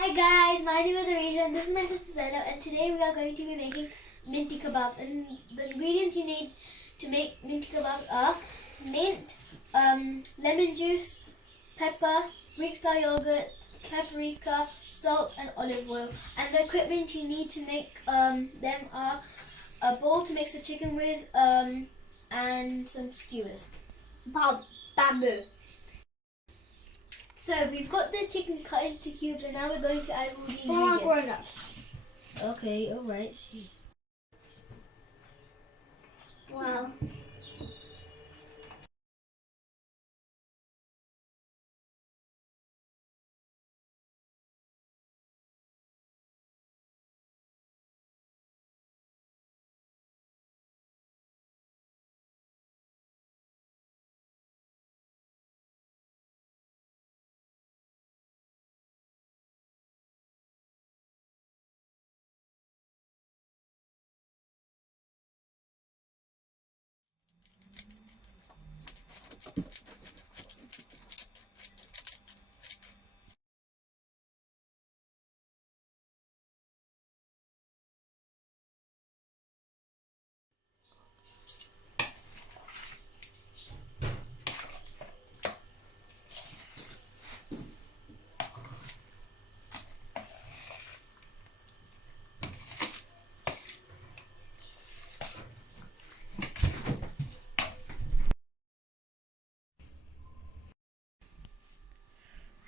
Hi guys, my name is Arisha and this is my sister Zainab, and today we are going to be making Minty Kebabs. And the ingredients you need to make Minty Kebabs are mint, lemon juice, pepper, Greek style yogurt, paprika, salt and olive oil. And the equipment you need to make them are a bowl to mix the chicken with and some skewers. Bamboo. So we've got the chicken cut into cubes and now we're going to add all the ingredients. Okay, alright. Wow.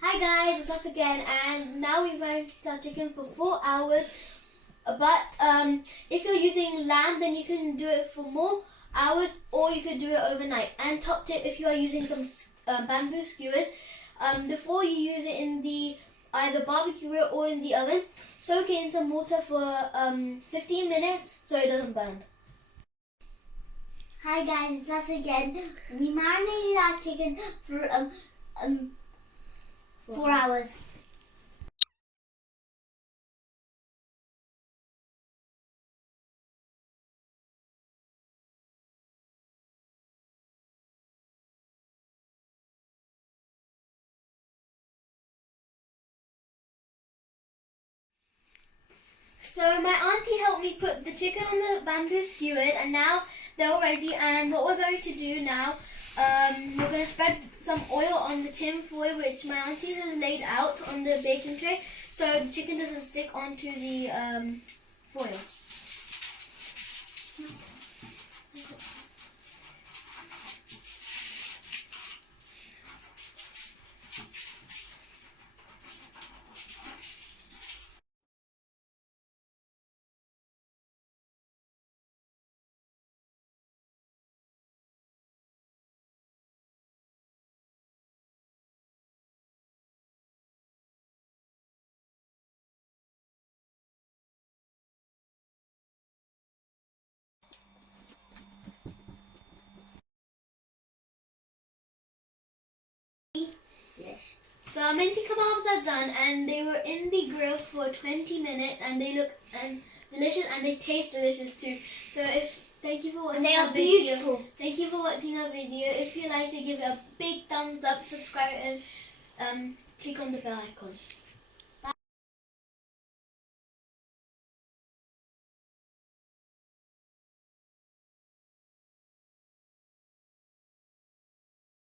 Hi guys, it's us again, and now we've marinated our chicken for 4 hours. But if you're using lamb, then you can do it for more hours, or you could do it overnight. And top tip, if you are using some bamboo skewers, before you use it in the either barbecue grill or in the oven, soak it in some water for 15 minutes so it doesn't burn. Hi guys, it's us again. We marinated our chicken for 4 hours. So my auntie helped me put the chicken on the bamboo skewers, and now they're all ready. And what we're going to do now, we're going to spread some oil on the tin foil which my auntie has laid out on the baking tray, so the chicken doesn't stick onto the foil. Yes. So our Minty Kebabs are done, and they were in the grill for 20 minutes, and they look delicious, and they taste delicious too. So thank you for watching They our are video. beautiful. Thank you for watching our video. If you liked it, give it a big thumbs up, subscribe, and click on the bell icon.